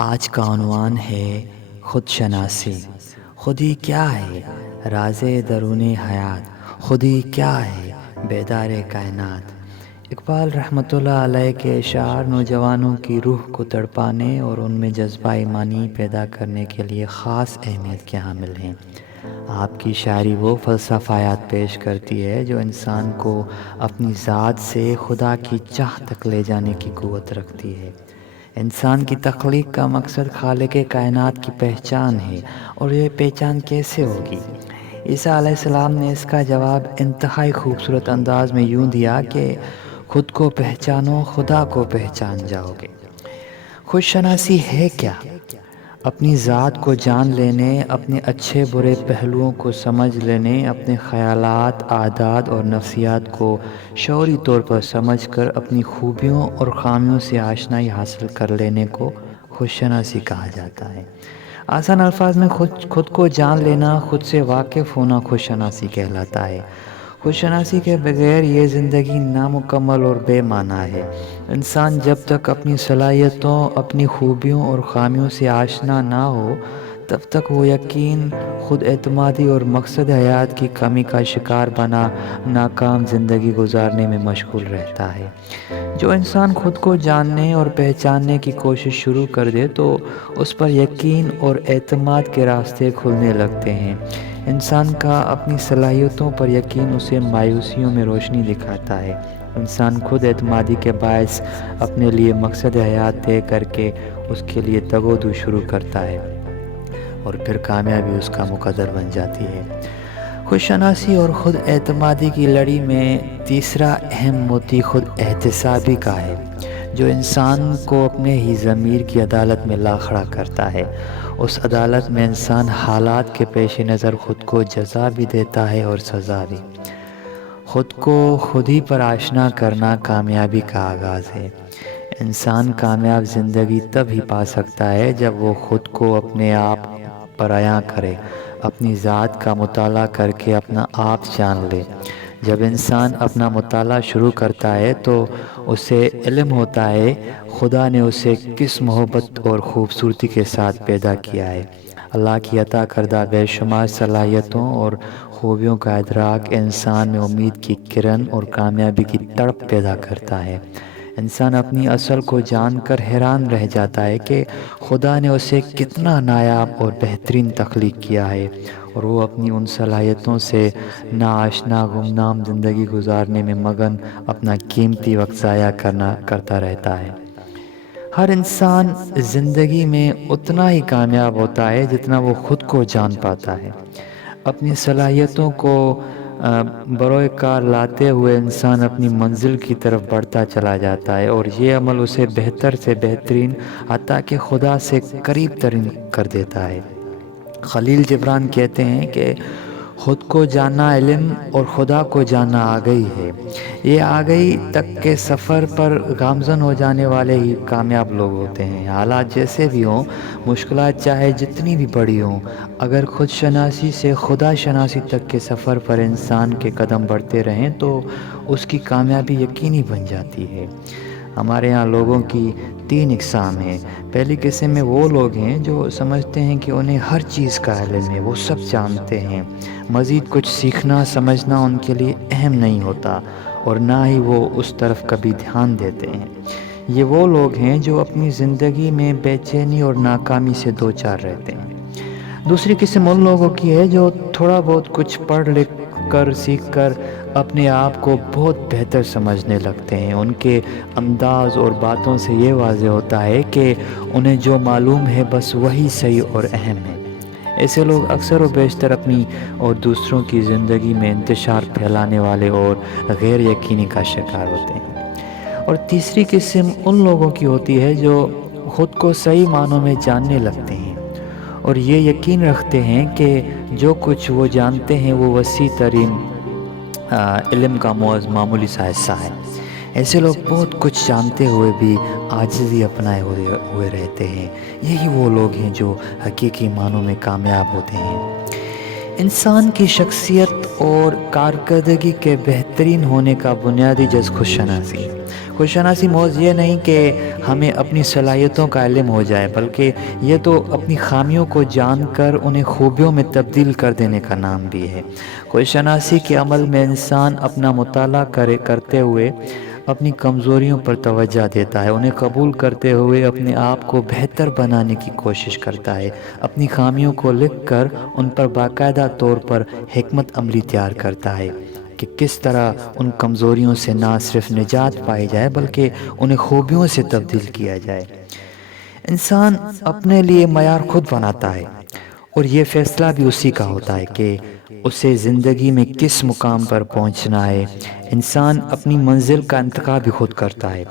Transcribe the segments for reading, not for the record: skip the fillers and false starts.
آج کا عنوان ہے خود شناسی۔ خود ہی کیا ہے راز درون حیات، خود ہی کیا ہے بیدار کائنات۔ اقبال رحمۃ اللہ علیہ کے اشعار نوجوانوں کی روح کو تڑپانے اور ان میں جذبہ ایمانی پیدا کرنے کے لیے خاص اہمیت کے حامل ہیں۔ آپ کی شاعری وہ فلسفیات پیش کرتی ہے جو انسان کو اپنی ذات سے خدا کی چاہ تک لے جانے کی قوت رکھتی ہے۔ انسان کی تخلیق کا مقصد خالق کائنات کی پہچان ہے، اور یہ پہچان کیسے ہوگی؟ عیسیٰ علیہ السلام نے اس کا جواب انتہائی خوبصورت انداز میں یوں دیا کہ خود کو پہچانو، خدا کو پہچان جاؤ گے۔ خود شناسی ہے کیا؟ اپنی ذات کو جان لینے، اپنے اچھے برے پہلوؤں کو سمجھ لینے، اپنے خیالات، عادات اور نفسیات کو شعوری طور پر سمجھ کر اپنی خوبیوں اور خامیوں سے آشنائی حاصل کر لینے کو خود شناسی کہا جاتا ہے۔ آسان الفاظ میں خود کو جان لینا، خود سے واقف ہونا خود شناسی کہلاتا ہے۔ خود شناسی کے بغیر یہ زندگی نامکمل اور بے معنی ہے۔ انسان جب تک اپنی صلاحیتوں، اپنی خوبیوں اور خامیوں سے آشنا نہ ہو، تب تک وہ یقین، خود اعتمادی اور مقصد حیات کی کمی کا شکار بنا ناکام زندگی گزارنے میں مشغول رہتا ہے۔ جو انسان خود کو جاننے اور پہچاننے کی کوشش شروع کر دے تو اس پر یقین اور اعتماد کے راستے کھلنے لگتے ہیں۔ انسان کا اپنی صلاحیتوں پر یقین اسے مایوسیوں میں روشنی دکھاتا ہے۔ انسان خود اعتمادی کے باعث اپنے لیے مقصد حیات طے کر کے اس کے لیے تگ و دو شروع کرتا ہے، اور پھر کامیابی اس کا مقدر بن جاتی ہے۔ خود شناسی اور خود اعتمادی کی لڑی میں تیسرا اہم موتی خود احتسابی کا ہے، جو انسان کو اپنے ہی ضمیر کی عدالت میں لا کھڑا کرتا ہے۔ اس عدالت میں انسان حالات کے پیش نظر خود کو جزا بھی دیتا ہے اور سزا بھی۔ خود کو خود ہی پر آشنا کرنا کامیابی کا آغاز ہے۔ انسان کامیاب زندگی تب ہی پا سکتا ہے جب وہ خود کو اپنے آپ پر عیاں کرے، اپنی ذات کا مطالعہ کر کے اپنا آپ جان لے۔ جب انسان اپنا مطالعہ شروع کرتا ہے تو اسے علم ہوتا ہے خدا نے اسے کس محبت اور خوبصورتی کے ساتھ پیدا کیا ہے۔ اللہ کی عطا کردہ بے شمار صلاحیتوں اور خوبیوں کا ادراک انسان میں امید کی کرن اور کامیابی کی تڑپ پیدا کرتا ہے۔ انسان اپنی اصل کو جان کر حیران رہ جاتا ہے کہ خدا نے اسے کتنا نایاب اور بہترین تخلیق کیا ہے، اور وہ اپنی ان صلاحیتوں سے ناآشنا گمنام زندگی گزارنے میں مگن اپنا قیمتی وقت ضائع کرتا رہتا ہے۔ ہر انسان زندگی میں اتنا ہی کامیاب ہوتا ہے جتنا وہ خود کو جان پاتا ہے۔ اپنی صلاحیتوں کو بروئے کار لاتے ہوئے انسان اپنی منزل کی طرف بڑھتا چلا جاتا ہے، اور یہ عمل اسے بہتر سے بہترین حتیٰ کہ خدا سے قریب ترین کر دیتا ہے۔ خلیل جبران کہتے ہیں کہ خود کو جاننا علم اور خدا کو جاننا آگئی ہے۔ یہ آگئی تک کے سفر پر گامزن ہو جانے والے ہی کامیاب لوگ ہوتے ہیں۔ حالات جیسے بھی ہوں، مشکلات چاہے جتنی بھی بڑی ہوں، اگر خود شناسی سے خدا شناسی تک کے سفر پر انسان کے قدم بڑھتے رہیں تو اس کی کامیابی یقینی بن جاتی ہے۔ ہمارے ہاں لوگوں کی 3 اقسام ہیں۔ پہلی قسم میں وہ لوگ ہیں جو سمجھتے ہیں کہ انہیں ہر چیز کا علم ہے، وہ سب جانتے ہیں، مزید کچھ سیکھنا سمجھنا ان کے لیے اہم نہیں ہوتا، اور نہ ہی وہ اس طرف کبھی دھیان دیتے ہیں۔ یہ وہ لوگ ہیں جو اپنی زندگی میں بے چینی اور ناکامی سے دوچار رہتے ہیں۔ دوسری قسم ان لوگوں کی ہے جو تھوڑا بہت کچھ پڑھ لکھ کر سیکھ کر اپنے آپ کو بہت بہتر سمجھنے لگتے ہیں۔ ان کے انداز اور باتوں سے یہ واضح ہوتا ہے کہ انہیں جو معلوم ہے بس وہی صحیح اور اہم ہے۔ ایسے لوگ اکثر و بیشتر اپنی اور دوسروں کی زندگی میں انتشار پھیلانے والے اور غیر یقینی کا شکار ہوتے ہیں۔ اور تیسری قسم ان لوگوں کی ہوتی ہے جو خود کو صحیح معنوں میں جاننے لگتے ہیں، اور یہ یقین رکھتے ہیں کہ جو کچھ وہ جانتے ہیں وہ وسیع ترین علم کا معمولی سا حصہ ہے۔ ایسے لوگ بہت کچھ جانتے ہوئے بھی عاجزی اپنائے ہوئے رہتے ہیں۔ یہی وہ لوگ ہیں جو حقیقی معنوں میں کامیاب ہوتے ہیں۔ انسان کی شخصیت اور کارکردگی کے بہترین ہونے کا بنیادی جز خوش شناسی ہے۔ خوش شناسی محض یہ نہیں کہ ہمیں اپنی صلاحیتوں کا علم ہو جائے، بلکہ یہ تو اپنی خامیوں کو جان کر انہیں خوبیوں میں تبدیل کر دینے کا نام بھی ہے۔ خوش شناسی کے عمل میں انسان اپنا مطالعہ کرتے ہوئے اپنی کمزوریوں پر توجہ دیتا ہے، انہیں قبول کرتے ہوئے اپنے آپ کو بہتر بنانے کی کوشش کرتا ہے، اپنی خامیوں کو لکھ کر ان پر باقاعدہ طور پر حکمت عملی تیار کرتا ہے کہ کس طرح ان کمزوریوں سے نہ صرف نجات پائی جائے بلکہ انہیں خوبیوں سے تبدیل کیا جائے۔ انسان اپنے لیے معیار خود بناتا ہے، اور یہ فیصلہ بھی اسی کا ہوتا ہے کہ اسے زندگی میں کس مقام پر پہنچنا ہے۔ انسان اپنی منزل کا انتخاب بھی خود کرتا ہے۔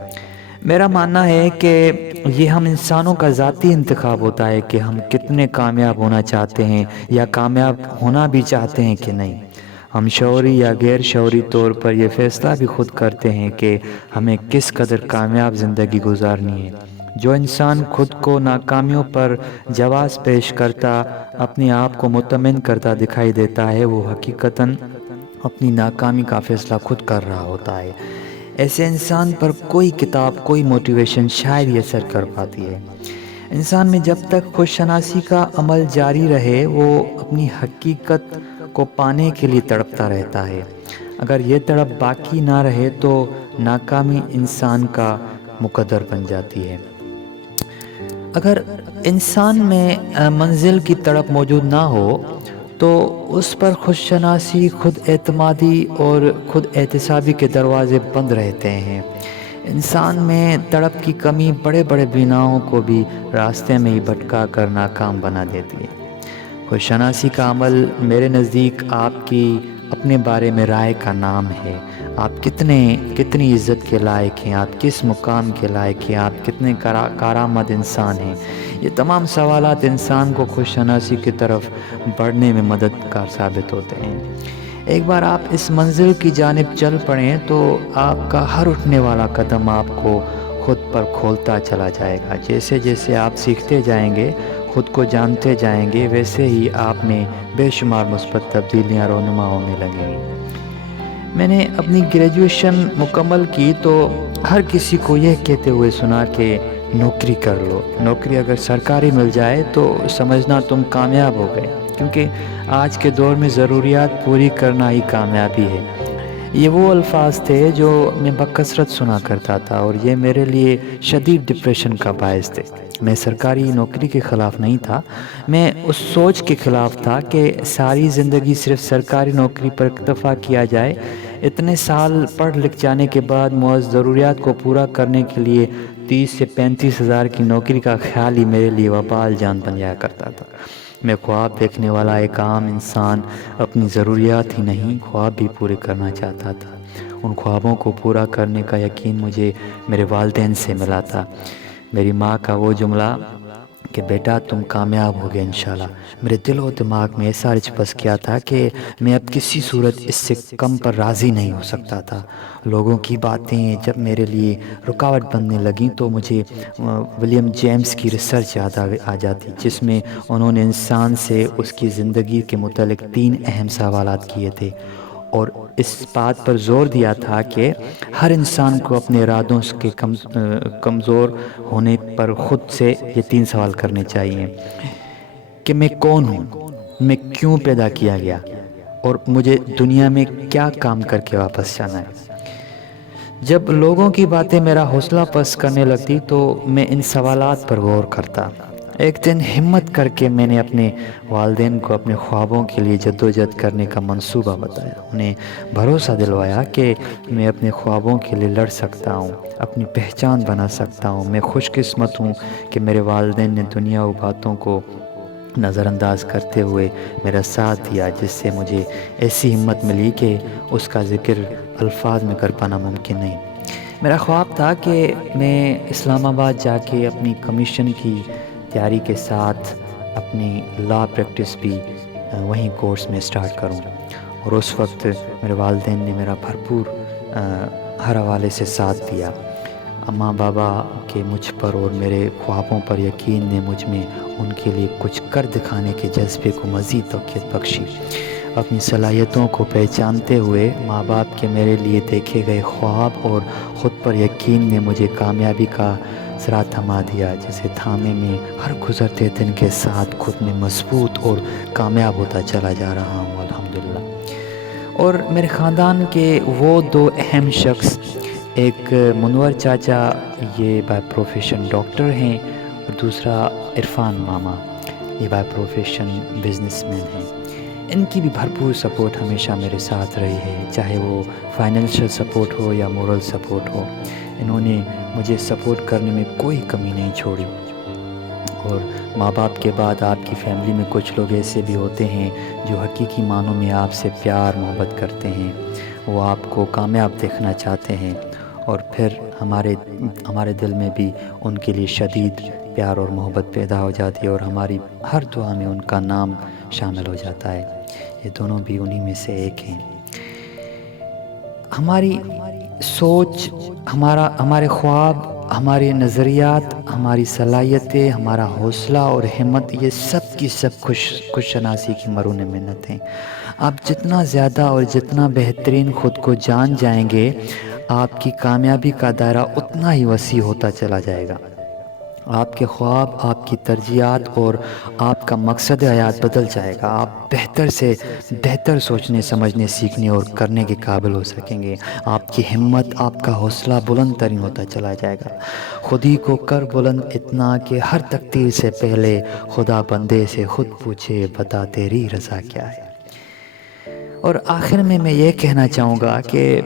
میرا ماننا ہے کہ یہ ہم انسانوں کا ذاتی انتخاب ہوتا ہے کہ ہم کتنے کامیاب ہونا چاہتے ہیں یا کامیاب ہونا بھی چاہتے ہیں کہ نہیں۔ ہم شعوری یا غیر شعوری طور پر یہ فیصلہ بھی خود کرتے ہیں کہ ہمیں کس قدر کامیاب زندگی گزارنی ہے۔ جو انسان خود کو ناکامیوں پر جواز پیش کرتا، اپنے آپ کو مطمئن کرتا دکھائی دیتا ہے، وہ حقیقتاً اپنی ناکامی کا فیصلہ خود کر رہا ہوتا ہے۔ ایسے انسان پر کوئی کتاب، کوئی موٹیویشن شاید ہی اثر کر پاتی ہے۔ انسان میں جب تک خوش شناسی کا عمل جاری رہے، وہ اپنی حقیقت کو پانے کے لیے تڑپتا رہتا ہے۔ اگر یہ تڑپ باقی نہ رہے تو ناکامی انسان کا مقدر بن جاتی ہے۔ اگر انسان میں منزل کی تڑپ موجود نہ ہو تو اس پر خوش شناسی، خود اعتمادی اور خود احتسابی کے دروازے بند رہتے ہیں۔ انسان میں تڑپ کی کمی بڑے بڑے بیناؤں کو بھی راستے میں ہی بھٹکا کر ناکام بنا دیتی ہے۔ خوش شناسی کا عمل میرے نزدیک آپ کی اپنے بارے میں رائے کا نام ہے۔ آپ کتنی عزت کے لائق ہیں، آپ کس مقام کے لائق ہیں، آپ کتنے کارآمد انسان ہیں۔ یہ تمام سوالات انسان کو خوش شناسی کی طرف بڑھنے میں مددگار ثابت ہوتے ہیں۔ ایک بار آپ اس منزل کی جانب چل پڑیں تو آپ کا ہر اٹھنے والا قدم آپ کو خود پر کھولتا چلا جائے گا۔ جیسے جیسے آپ سیکھتے جائیں گے، خود کو جانتے جائیں گے، ویسے ہی آپ میں بے شمار مثبت تبدیلیاں رونما ہونے لگیں گی۔ میں نے اپنی گریجویشن مکمل کی تو ہر کسی کو یہ کہتے ہوئے سنا کہ نوکری کر لو، نوکری اگر سرکاری مل جائے تو سمجھنا تم کامیاب ہو گئے، کیونکہ آج کے دور میں ضروریات پوری کرنا ہی کامیابی ہے۔ یہ وہ الفاظ تھے جو میں بکثرت سنا کرتا تھا، اور یہ میرے لیے شدید ڈپریشن کا باعث تھے۔ میں سرکاری نوکری کے خلاف نہیں تھا، میں اس سوچ کے خلاف تھا کہ ساری زندگی صرف سرکاری نوکری پر اکتفا کیا جائے۔ اتنے سال پڑھ لکھ جانے کے بعد محض ضروریات کو پورا کرنے کے لیے 30 سے 35 ہزار کی نوکری کا خیال ہی میرے لیے وبال جان بن جایا کرتا تھا۔ میں خواب دیکھنے والا ایک عام انسان اپنی ضروریات ہی نہیں، خواب بھی پورے کرنا چاہتا تھا۔ ان خوابوں کو پورا کرنے کا یقین مجھے میرے والدین سے ملا تھا۔ میری ماں کا وہ جملہ کہ بیٹا تم کامیاب ہوگے انشاءاللہ، میرے دل و دماغ میں ایسا رچ بس کیا تھا کہ میں اب کسی صورت اس سے کم پر راضی نہیں ہو سکتا تھا۔ لوگوں کی باتیں جب میرے لیے رکاوٹ بننے لگیں تو مجھے ولیم جیمس کی ریسرچ یاد آ جاتی، جس میں انہوں نے انسان سے اس کی زندگی کے متعلق 3 اہم سوالات کیے تھے، اور اس بات پر زور دیا تھا کہ ہر انسان کو اپنے ارادوں کے کمزور ہونے پر خود سے یہ 3 سوال کرنے چاہیے کہ میں کون ہوں، میں کیوں پیدا کیا گیا، اور مجھے دنیا میں کیا کام کر کے واپس جانا ہے۔ جب لوگوں کی باتیں میرا حوصلہ پست کرنے لگتی تو میں ان سوالات پر غور کرتا۔ ایک دن ہمت کر کے میں نے اپنے والدین کو اپنے خوابوں کے لیے جدوجہد کرنے کا منصوبہ بتایا، انہیں بھروسہ دلوایا کہ میں اپنے خوابوں کے لیے لڑ سکتا ہوں، اپنی پہچان بنا سکتا ہوں۔ میں خوش قسمت ہوں کہ میرے والدین نے دنیاوی باتوں کو نظر انداز کرتے ہوئے میرا ساتھ دیا، جس سے مجھے ایسی ہمت ملی کہ اس کا ذکر الفاظ میں کر پانا ممکن نہیں۔ میرا خواب تھا کہ میں اسلام آباد جا کے اپنی کمیشن کی تیاری کے ساتھ اپنی لا پریکٹس بھی وہیں کورس میں سٹارٹ کروں، اور اس وقت میرے والدین نے میرا بھرپور ہر حوالے سے ساتھ دیا۔ اماں بابا کے مجھ پر اور میرے خوابوں پر یقین نے مجھ میں ان کے لیے کچھ کر دکھانے کے جذبے کو مزید توقیت بخشی۔ اپنی صلاحیتوں کو پہچانتے ہوئے ماں باپ کے میرے لیے دیکھے گئے خواب اور خود پر یقین نے مجھے کامیابی کا ذرا تھما دیا، جسے تھامے میں ہر گزرتے دن کے ساتھ خود میں مضبوط اور کامیاب ہوتا چلا جا رہا ہوں الحمدللہ۔ اور میرے خاندان کے وہ دو اہم شخص، ایک منور چاچا، یہ بائی پروفیشن ڈاکٹر ہیں، اور دوسرا عرفان ماما، یہ بائی پروفیشن بزنس مین ہیں۔ ان کی بھی بھرپور سپورٹ ہمیشہ میرے ساتھ رہی ہے، چاہے وہ فائنینشیل سپورٹ ہو یا مورل سپورٹ ہو۔ انہوں نے مجھے سپورٹ کرنے میں کوئی کمی نہیں چھوڑی۔ اور ماں باپ کے بعد آپ کی فیملی میں کچھ لوگ ایسے بھی ہوتے ہیں جو حقیقی معنوں میں آپ سے پیار محبت کرتے ہیں، وہ آپ کو کامیاب دیکھنا چاہتے ہیں، اور پھر ہمارے دل میں بھی ان کے لیے شدید پیار اور محبت پیدا ہو جاتی ہے، اور ہماری ہر دعا میں ان کا نام شامل ہو جاتا ہے۔ یہ دونوں بھی انہی میں سے ایک ہیں۔ ہماری سوچ، ہمارے خواب، ہمارے نظریات، ہماری صلاحیتیں، ہمارا حوصلہ اور ہمت، یہ سب کی سب خوش شناسی کی مرہون منت ہیں۔ آپ جتنا زیادہ اور جتنا بہترین خود کو جان جائیں گے، آپ کی کامیابی کا دائرہ اتنا ہی وسیع ہوتا چلا جائے گا۔ آپ کے خواب، آپ کی ترجیحات اور آپ کا مقصد حیات بدل جائے گا۔ آپ بہتر سے بہتر سوچنے، سمجھنے، سیکھنے اور کرنے کے قابل ہو سکیں گے۔ آپ کی ہمت، آپ کا حوصلہ بلند ترین ہوتا چلا جائے گا۔ خود ہی کو کر بلند اتنا کہ ہر تقدیر سے پہلے خدا بندے سے خود پوچھے، بتا تیری رضا کیا ہے۔ اور آخر میں یہ کہنا چاہوں گا کہ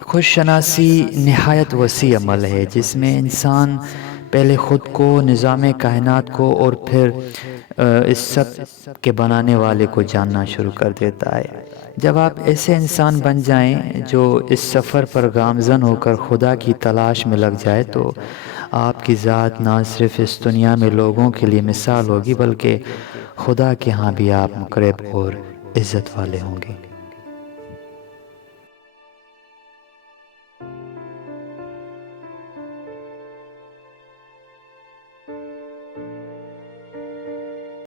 خود شناسی نہایت وسیع عمل ہے، جس میں انسان پہلے خود کو، نظام کائنات کو، اور پھر اس سب کے بنانے والے کو جاننا شروع کر دیتا ہے۔ جب آپ ایسے انسان بن جائیں جو اس سفر پر گامزن ہو کر خدا کی تلاش میں لگ جائے، تو آپ کی ذات نہ صرف اس دنیا میں لوگوں کے لیے مثال ہوگی، بلکہ خدا کے ہاں بھی آپ مقرب اور عزت والے ہوں گے۔